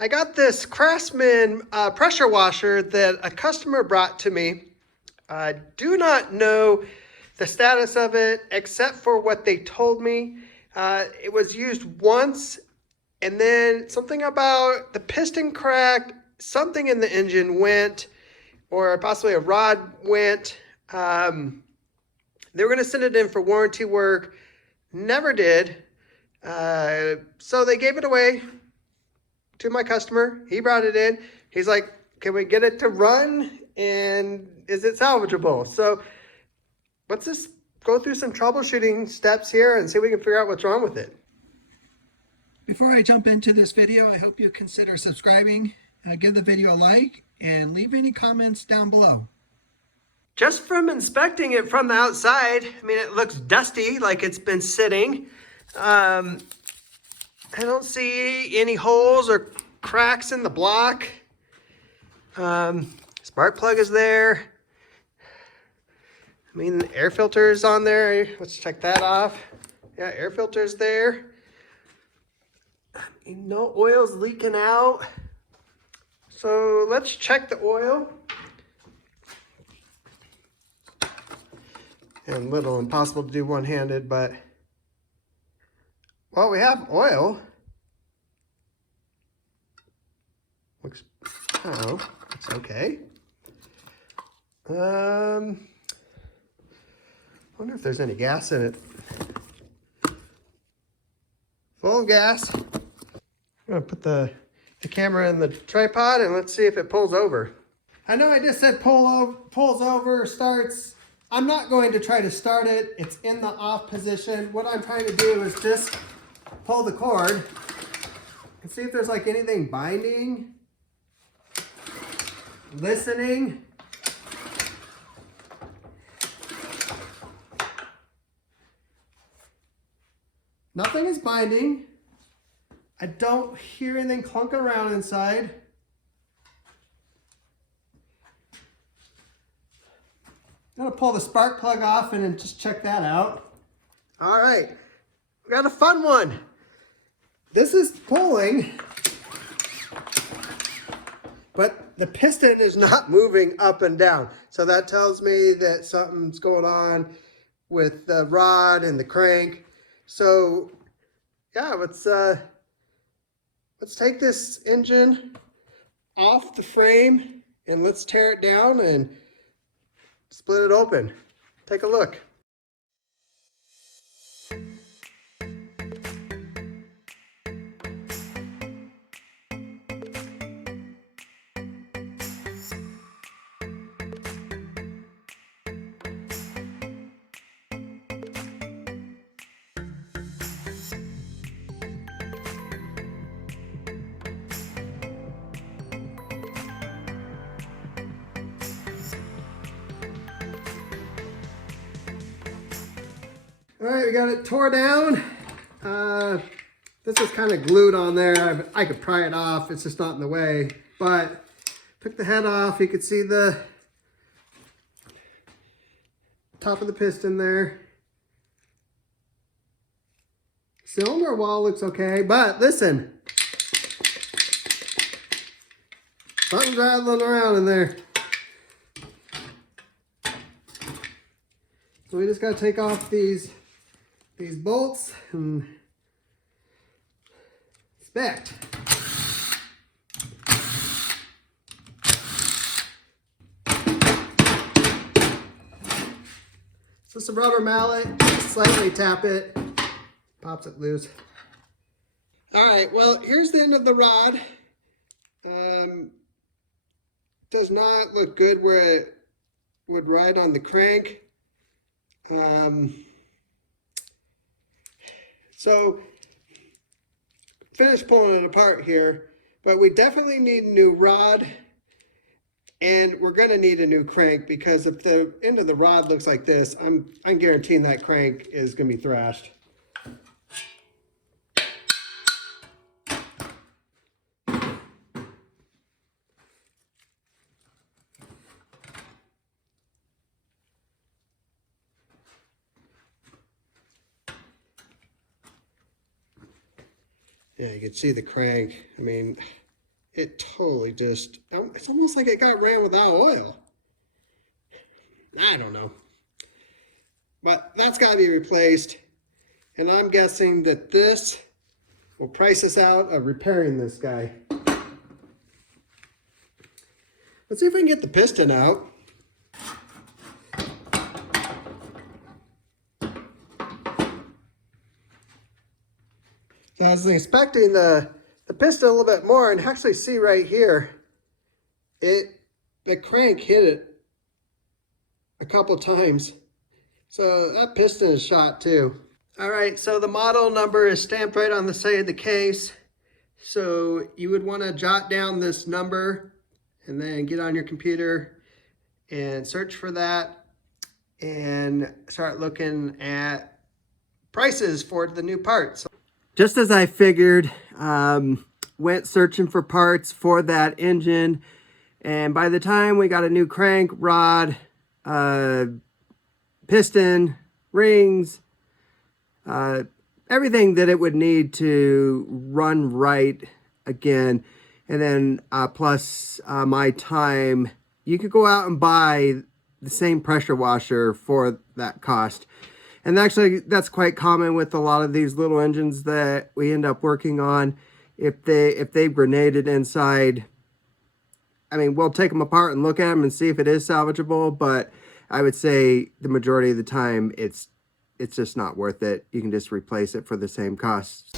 I got this Craftsman pressure washer that a customer brought to me. I do not know the status of it except for what they told me. It was used once and then something about the piston cracked, something in the engine went, or possibly a rod went. They were going to send it in for warranty work, never did. So they gave it away to my customer. He brought it in. He's like, can we get it to run? And is it salvageable? So let's just go through some troubleshooting steps here and see if we can figure out what's wrong with it. Before I jump into this video, I hope you consider subscribing, give the video a like, and leave any comments down below. Just from inspecting it from the outside, I mean, it looks dusty, like it's been sitting. I don't see any holes or cracks in the block. Spark plug is there. I mean, the air filter is on there. Let's check that off. Yeah, air filter's there. No oil's leaking out. So let's check the oil. And a little impossible to do one-handed, but well, we have oil. Looks, oh, it's okay. Wonder if there's any gas in it. Full of gas. I'm gonna put the camera in the tripod and let's see if it pulls over. I know I just said pulls over, starts. I'm not going to try to start it. It's in the off position. What I'm trying to do is just pull the cord and see if there's like anything binding, listening. Nothing is binding. I don't hear anything clunking around inside. I'm gonna pull the spark plug off and then just check that out. All right, we got a fun one. This is pulling, but the piston is not moving up and down. So that tells me that something's going on with the rod and the crank. So yeah, let's take this engine off the frame and let's tear it down and split it open. Take a look. All right, we got it tore down. This is kind of glued on there. I could pry it off. It's just not in the way. But took the head off. You could see the top of the piston there. Cylinder wall looks okay, but listen. Something's rattling around in there. So we just got to take off these bolts and inspect. So it's a rubber mallet, slightly tap it, pops it loose. All right, well, here's the end of the rod. Does not look good where it would ride on the crank. So finish pulling it apart here, but we definitely need a new rod and we're going to need a new crank because if the end of the rod looks like this, I'm guaranteeing that crank is going to be thrashed. Yeah, you can see the crank. I mean, it totally just, it's almost like it got ran without oil. I don't know. But that's got to be replaced. And I'm guessing that this will price us out of repairing this guy. Let's see if we can get the piston out. So I was inspecting the piston a little bit more, and actually see right here, the crank hit it a couple times. So that piston is shot too. All right, so the model number is stamped right on the side of the case. So you would want to jot down this number and then get on your computer and search for that and start looking at prices for the new parts. Just as I figured, went searching for parts for that engine, and by the time we got a new crank, rod, piston, rings, everything that it would need to run right again, and then plus my time, you could go out and buy the same pressure washer for that cost. And actually, that's quite common with a lot of these little engines that we end up working on. If they've grenaded inside, I mean, we'll take them apart and look at them and see if it is salvageable, but I would say the majority of the time it's just not worth it. You can just replace it for the same cost.